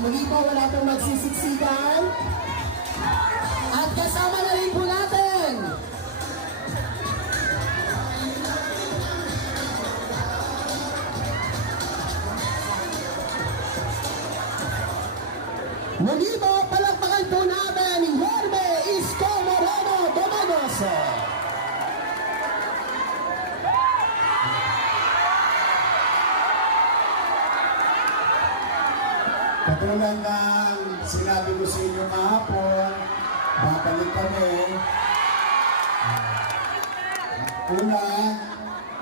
muli po wala pong magsisiksikan. At kasama na rin po natin. Muli po, palakpakan po natin Jorge Isko Moreno Domagoso. Katulad ng sinabi ko sa inyo kahapon, babalik kami. Ah, Una,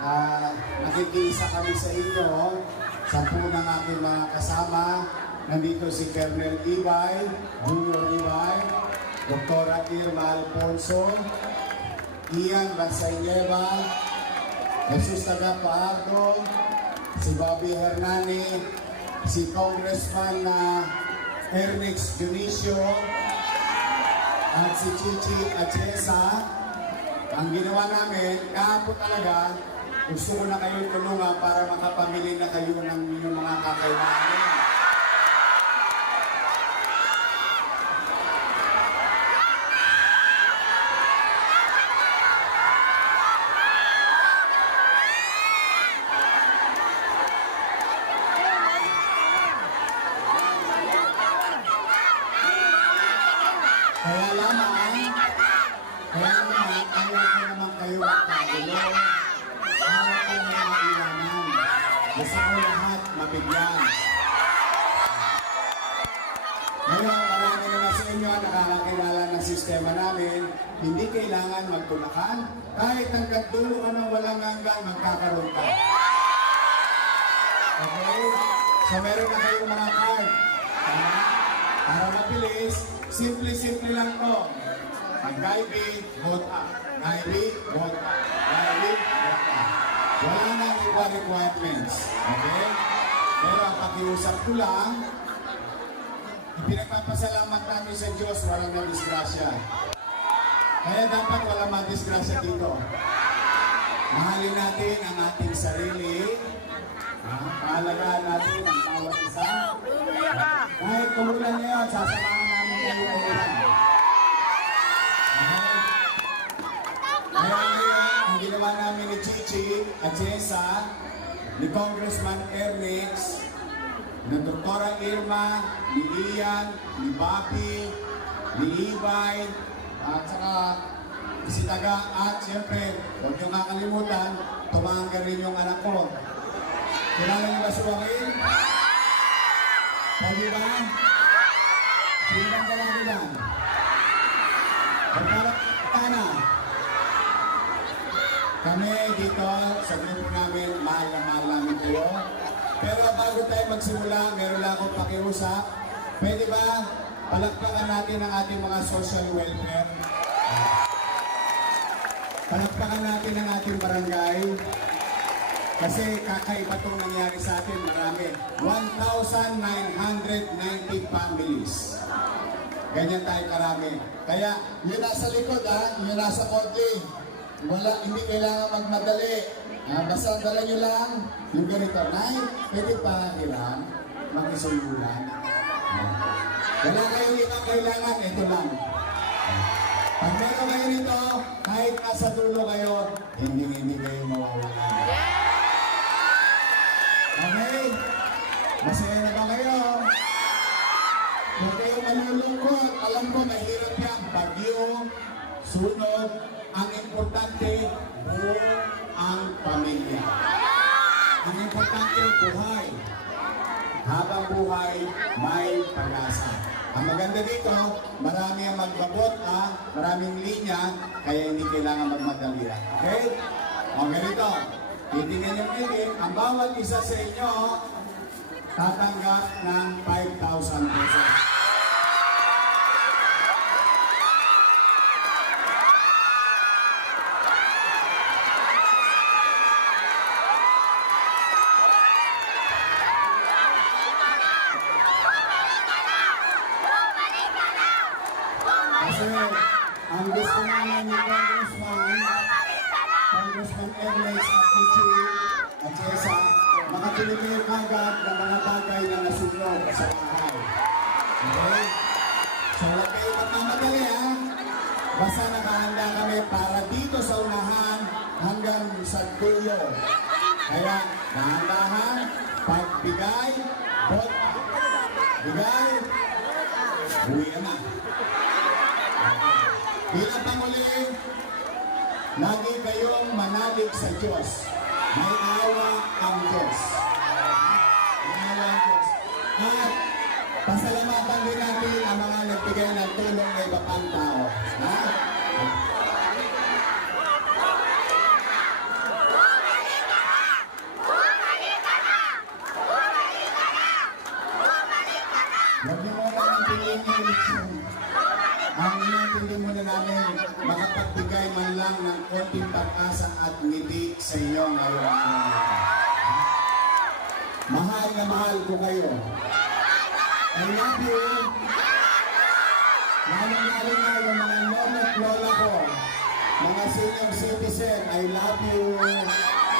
ah, nakikiisa kami sa inyo, sampu ng aking mga kasama. Nandito si Colonel Ibay, Junior Ibay, Dr. Irma Alfonso, Ian Basayneva, Jesus Tagapaardo, si Bobby Hernani, si Congressman na Ernix Dionisio, at si Chichi Achesa. Ang ginawa namin, kahapon talaga, gusto ko na kayo tulungan para makapamili na kayo ng inyong mga kakailangan. Kaya lamang, kaya naman, ayaw ko naman kayo magkagulo. Ayaw ko na maiwanan. Gusto ko lahat mabigyan. Ngayon, marami naman sa inyo nakakakilala ng sistema namin. Hindi kailangan magtulakan. Kahit hanggang dulo ka ng walang hanggang, magkakaroon ka. Okay? So meron na kayong mga card. Tama? Para mabilis, simple-simple lang to. Gaibi, vote up. Gaibi, vote up. Gaibi, vote up. Wala nang iba requirements. Okay? Pero ang pakiusap ko lang, pinagpapasalamat namin sa Diyos, walang na. Kaya dapat walang madisgrasya dito. Mahalin natin ang ating sarili. Ah, Pahalagaan natin ang bawat isa. Kahit kumulan ngayon, sasamahan namin kayo kumulan. Ngayon, ang ginawa namin ni Chichi at Jessa, ni Congressman Ernix, ng Doktora Irma, ni Ian, ni Bobby, ni Ibay, at saka si Taga, at siyempre, huwag niyo kakalimutan, tumangga rin yung anak ko. Kilala niyo ba si Joaquin? Pwede ba? Sino bang dalaga yan? Pagkarap ka na. Kami dito sa grupo namin, mahal na mahal namin kayo. Pero bago tayo magsimula, meron lang akong pakiusap. Pwede ba palakpakan natin ang ating mga social welfare? Palakpakan natin ang ating barangay. Kasi kakaiba itong nangyari sa atin, marami. 1,990 families. Ganyan tayo karami. Kaya, yun nasa likod ha, yun nasa konti. Wala, hindi kailangan magmadali. Ah, basta dala nyo lang yung ganito. Nay, pwede pa ilang makisululan. Ah. Wala kayong ibang kailangan, ito lang. Pag meron kayo nito, kahit nasa dulo kayo, hindi hindi kayo mawawalan. Okay? Masaya na ba kayo? Huwag kayong malulungkot. Alam ko, mahirap yan. Bagyo, sunog. Ang importante, buong ang pamilya. Ang importante, buhay. Habang buhay, may pag-asa. Ang maganda dito, marami ang magbabot, ha? maraming linya, kaya hindi kailangan magmadali. Okay? O ganito, titingnan yung meeting, ang bawat isa sa inyo, tatanggap ng 5,000 pesos. Kasi ang gusto namin ni Congressman, Congressman Ernest at Kuchi at Chesa, makatilimir agad ng mga bagay na nasunog sa bahay. Okay? So huwag kayo magmamadali ha. Basta nakahanda kami para dito sa unahan hanggang sa dulo. Kaya dahan-dahan, pagbigay, bot, bigay, buwi na. Bilang panguli, lagi kayong manalig sa Diyos. May awa ang Diyos. May awa ang Diyos. At pasalamatan din natin ang mga nagbigay ng tulong na iba pang tao. Ha? Muna namin, makapagbigay man lang ng konting pag-asa at ngiti sa inyo ngayong araw. Mahal na mahal ko kayo. I love you. Lalo-lalo na yung mga lola at lola ko. Mga senior citizen, I love you.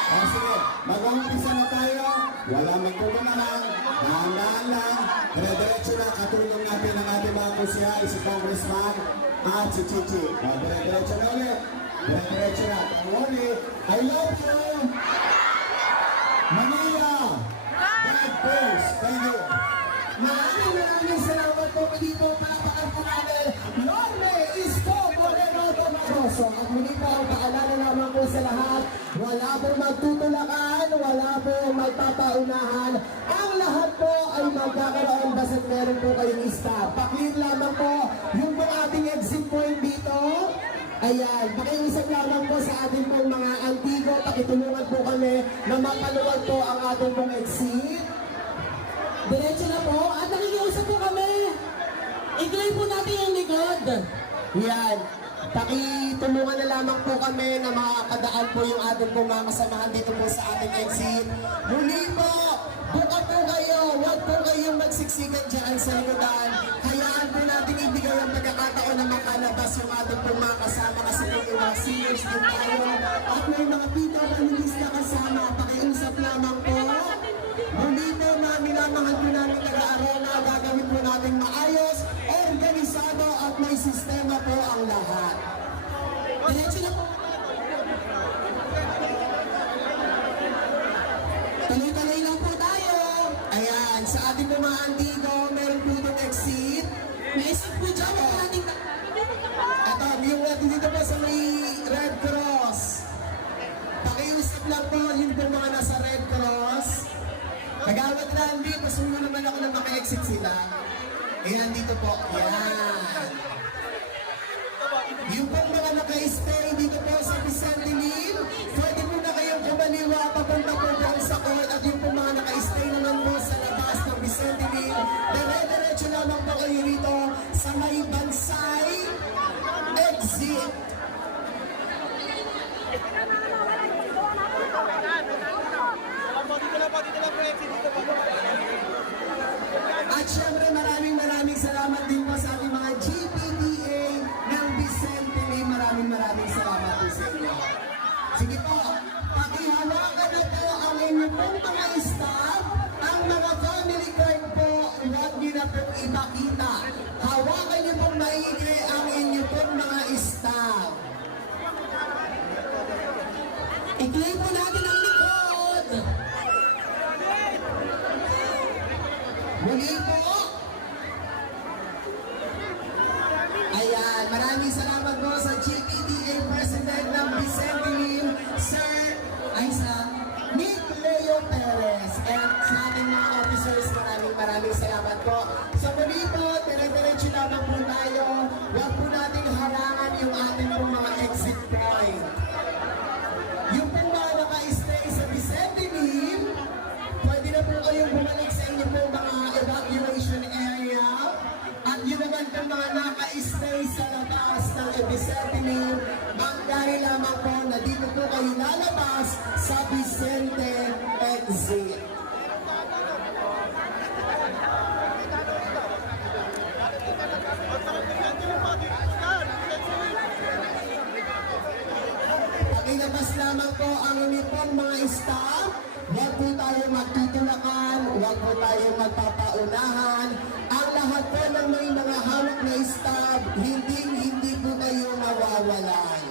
O sige, mag-umpisa na tayo. Wala magkukunahan. Dahan-dahan lang. Dire-diretso na katulong natin ang ating mga kusya, si Congressman at si Chichi. O, dire-diretso na ulit. Dire-diretso na. Ang uli, I love you. Manila. God bless. Thank you. Maraming maraming salamat po po palapakan po namin Norme Isko Moreno Tomaroso At muli po ang paalala naman po sa lahat Wala po magtutulakan, wala po magpapaunahan Ang lahat po ay magkakaroon basta't meron po kayong staff Paklir lamang po yung po ating exit point dito Ayan, pakiusap lamang po sa ating pong mga antigo, pakitulungan po kami na mapaluwag po ang ating pong exit. Diretso na po at nakikiusap po kami. I-claim po natin yung likod. Yan. Pakitulungan na lamang po kami na makakadaan po yung ating pong mga kasamahan dito po sa ating exit. Muli po, buka po kayo. Huwag po kayong magsiksikan dyan sa likodan. Hayaan po natin ibigay ang pagkakataon na makalabas yung ating pong mga kasama kasi po yung mga seniors din tayo. At may mga pita families na kasama. Pakiusap lamang po. Muli po namin ang mga namin nag-aaral gagawin po natin maayos, organisado at may sistema po ang lahat. Diretso na Kagawad Randy, gusto mo naman ako na maka-exit sila. Ayan, dito po. Ayan. Yung pong mga naka-stay dito po sa Vicente Lil, pwede po na kayong kumaliwa papunta po doon sa court at yung pong mga naka-stay naman po sa labas ng Vicente Lil, dire-diretso lamang po kayo rito sa may bansay exit. Na pong ipakita. Hawakan niyo pong maigi ang inyong pong mga staff. I-claim po natin ang likod. Muli po. Ayan, maraming salamat po sa GPDA President ng Vicente Lim, Sir, ay sa Nick Leo Perez. At sa ating mga officers, maraming maraming salamat po. So mga naka-stay sa labas ng Vicente Lim, magdahil lamang po na dito po kayo lalabas sa Vicente exit. Pakilabas lamang po ang uniform mga staff. Huwag po tayo magtutulakan, huwag po tayo magpapaunahan. Ang lahat po ng may mga hawak na stab, hindi hindi po kayo mawawalan.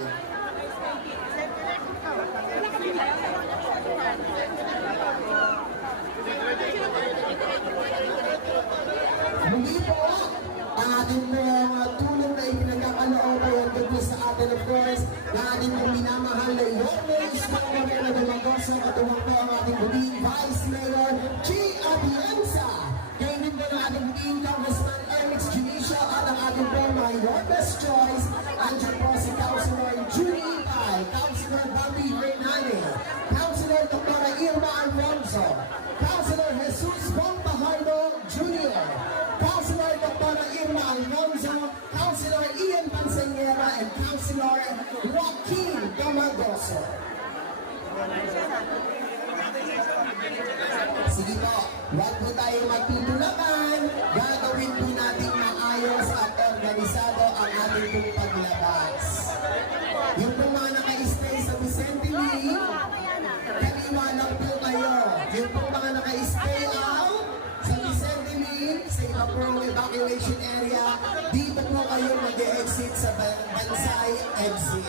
Muli po, ang ating pong tulong na ipinagkakaloob ay po sa atin of course, na ating pong minamahal na yung ways ng mga Magoso, katuwang po ang ating buting Vice Mayor G. Atienza. Ngayon din po ng ating buting Congressman Ernest Junisha at ang ating po Best Choice. Andiyan po si Councilor Judy Ipay, Councilor Bobby Hernandez, Councilor Dr. Irma Alonso, Councilor Jesus Bombajardo Jr., Councilor Dr. Irma Alonso, Councilor Ian Pansanyera, and Councilor Joaquin Domagoso. Sige po, huwag po tayo magtutulakan. Gagawin po natin maayos at organisado ang ating pong paglabas. Yung po mga naka-stay sa Vicente Lee, kaliwa lang po kayo. Yung po mga naka-stay out sa Vicente Lee, sa iba pong evacuation area, dito po kayo mag-exit sa Ban- Bansay exit.